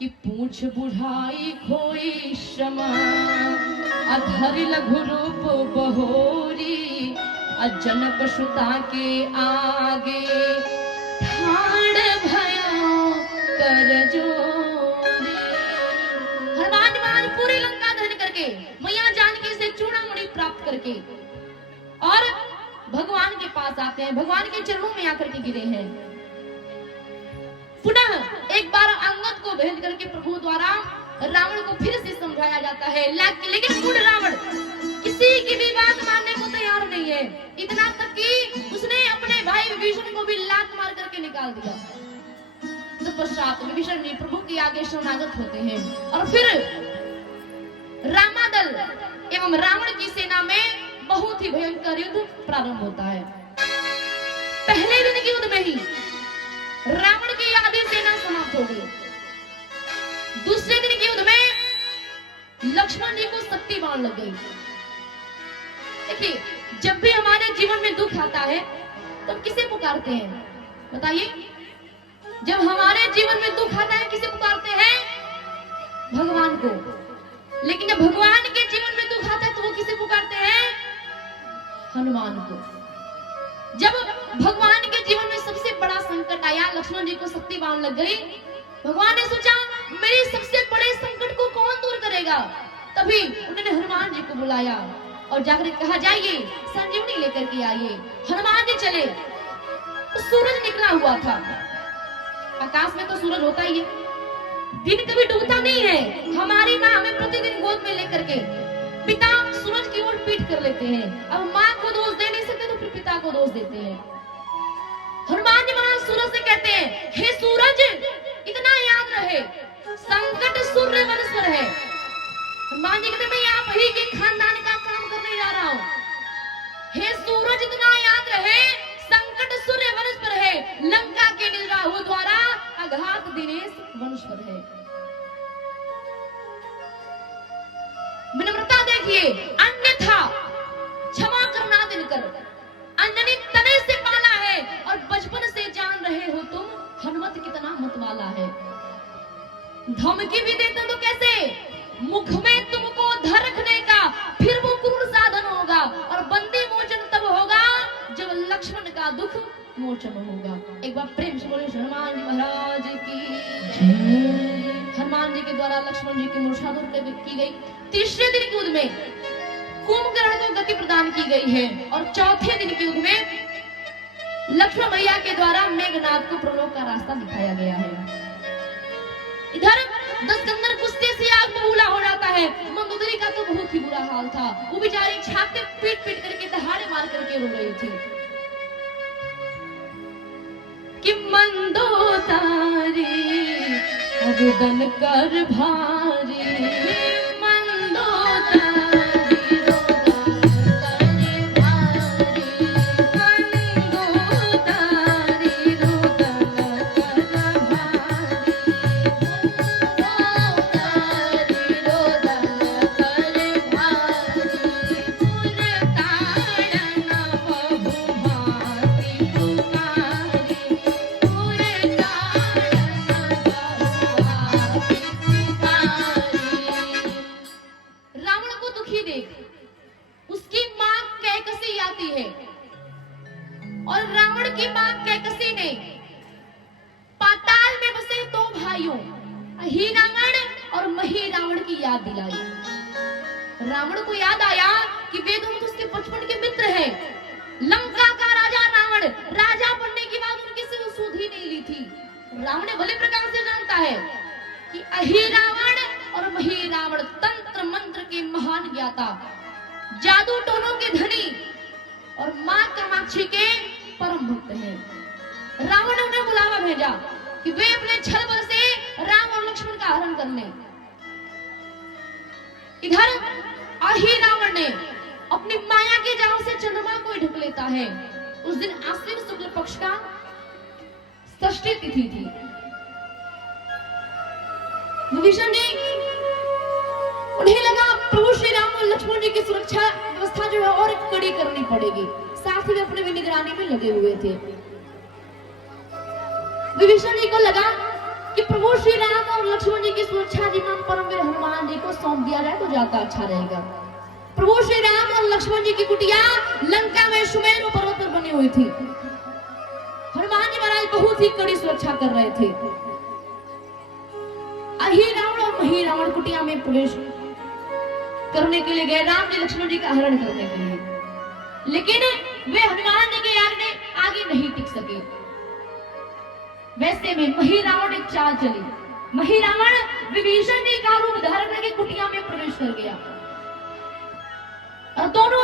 कि पूछ बुढ़ाई खोई क्षमा अधर लघु रूप बहोरी जनक सुता के आगे ठाड़ भयो कर जोरी। हनुमान पूरी लंका दहन करके मैया जानकी से चूड़ामणि प्राप्त करके और भगवान के पास आते हैं, भगवान के चरणों में आकर के गिरे हैं। पुनः एक बार अंगद को भेज करके प्रभु द्वारा रावण को फिर से समझाया जाता है, लेकिन मूढ़ रावण किसी की भी बात मानने को तैयार नहीं है। इतना तक कि उसने अपने भाई विभीषण को भी लात मार करके निकाल दिया। तत्पश्चात विभीषण जी प्रभु के आगे शरणागत होते हैं और फिर रामादल एवं रावण की सेना में बहुत ही भयंकर युद्ध प्रारंभ होता है। पहले दिन के युद्ध में ही रावण की आधी सेना समाप्त हो गई। दूसरे दिन के युद्ध में लक्ष्मण जी को शक्ति बाण लग गई। देखिए, जब भी हमारे जीवन में दुख आता है तो हम किसे पुकारते हैं बताइए? जब हमारे जीवन में दुख आता है किसे पुकारते हैं? भगवान को। लेकिन जब भगवान के जीवन में दुख आता है तो वो किसे पुकारते हैं? हनुमान को। जब भगवान के जीवन में सबसे बड़ा संकट आया, लक्ष्मण जी को शक्ति बाण लग गई, भगवान ने सोचा मेरे सबसे बड़े संकट को कौन दूर करेगा। तभी उन्होंने हनुमान जी को बुलाया और जाकर कहा जाइए संजीवनी लेकर के आइए। हनुमान जी चले तो सूरज निकला हुआ था। आकाश में तो सूरज होता ही है, दिन कभी डूबता नहीं है। हमारी माँ हमें प्रतिदिन गोद में लेकर के पिता सूरज की ओर पीठ कर लेते हैं। अब माँ को दोष दे नहीं सकते तो फिर पिता को दोष देते हैं। हनुमान जी महाराज सूरज से कहते हैं, हे सूरज इतना याद रहे संकट सूर्य वनस्वर है। हनुमान जी कहते मैं आप ही के खानदान का काम करने जा रहा हूँ। हे सूरज इतना याद रहे संकट सूर्य वनस्वर है, लंका के निराहु द्वारा अघात दिनेश वनस्वर है। विनम्रता देखिए, अन्यथा क्षमा करना दिनकर। अंजनी तने से पाला है और बचपन से जान रहे हो तुम हनुमत कितना मतवाला है। धमकी भी देते तो कैसे? मुख में तुमको धर रखने का फिर वो क्रूर साधन होगा और बंदी मोचन तब होगा जब लक्ष्मण का दुख मोचन होगा। एक बार प्रेम से बोले हनुमान जी महाराज की जय। हनुमान जी के द्वारा लक्ष्मण जी की मूर्छा दूर की गई। तीसरे दिन के युद्ध में कुंभकर्ण को गति प्रदान की गई है और चौथे दिन के युद्ध में लक्ष्मण भैया के द्वारा मेघनाद को प्रलोक का रास्ता दिखाया गया है। इधर दशकंदर कुश्ती से आग बबूला हो जाता है। मंदोदरी का तो बहुत ही बुरा हाल था, वो बेचारी छाती पीट पीट करके दहाड़े मार करके रो रही थी कि मंदोदरी अब दन कर भारी। रावण को याद आया कि वे दोनों तो उसके बचपन के मित्र हैं। लंका का राजा रावण, राजा बनने की बात उनकी से सुध ही नहीं ली थी। रावण भले प्रकार से जानता है कि अहि रावण और मही रावण तंत्र मंत्र के महान ज्ञाता, जादू टोनों के धनी और मां कामाक्षी के परम भक्त हैं। रावण ने उन्हें बुलावा भेजा कि वे अपने छल बल से राम और लक्ष्मण का हरण कर लें। इधर अहि रावण ने अपनी माया के जाल से चंद्रमा को ढक लेता है। उस दिन आश्विन शुक्ल पक्ष का षष्ठी तिथि थी। विभीषण जी उन्हें लगा प्रभु श्री राम और लक्ष्मण जी की सुरक्षा व्यवस्था जो है और कड़ी करनी पड़ेगी, साथ ही अपने भी निगरानी में लगे हुए थे। विभीषण जी को लगा कि प्रभु श्री राम और लक्ष्मण जी सुरक्षा जिम्मा परमवीर हनुमान जी को सौंप दिया जाए तो ज्यादा अच्छा रहेगा। प्रभु श्री राम और लक्ष्मण जी की कुटिया लंका में सुमेरु पर्वत पर बनी हुई थी। हनुमान जी महाराज बहुत ही कड़ी सुरक्षा कर रहे थे। अही रावण और मही रावण कुटिया में प्रवेश करने के लिए गए, राम जी लक्ष्मण जी का हरण करने के लिए, लेकिन वे हनुमान जी के आगे नहीं टिक सके। वैसे में मही रावण एक चाल चली। मही रावण विभीषण जी का रूप धारण करके कुटिया में प्रवेश कर गया और दोनों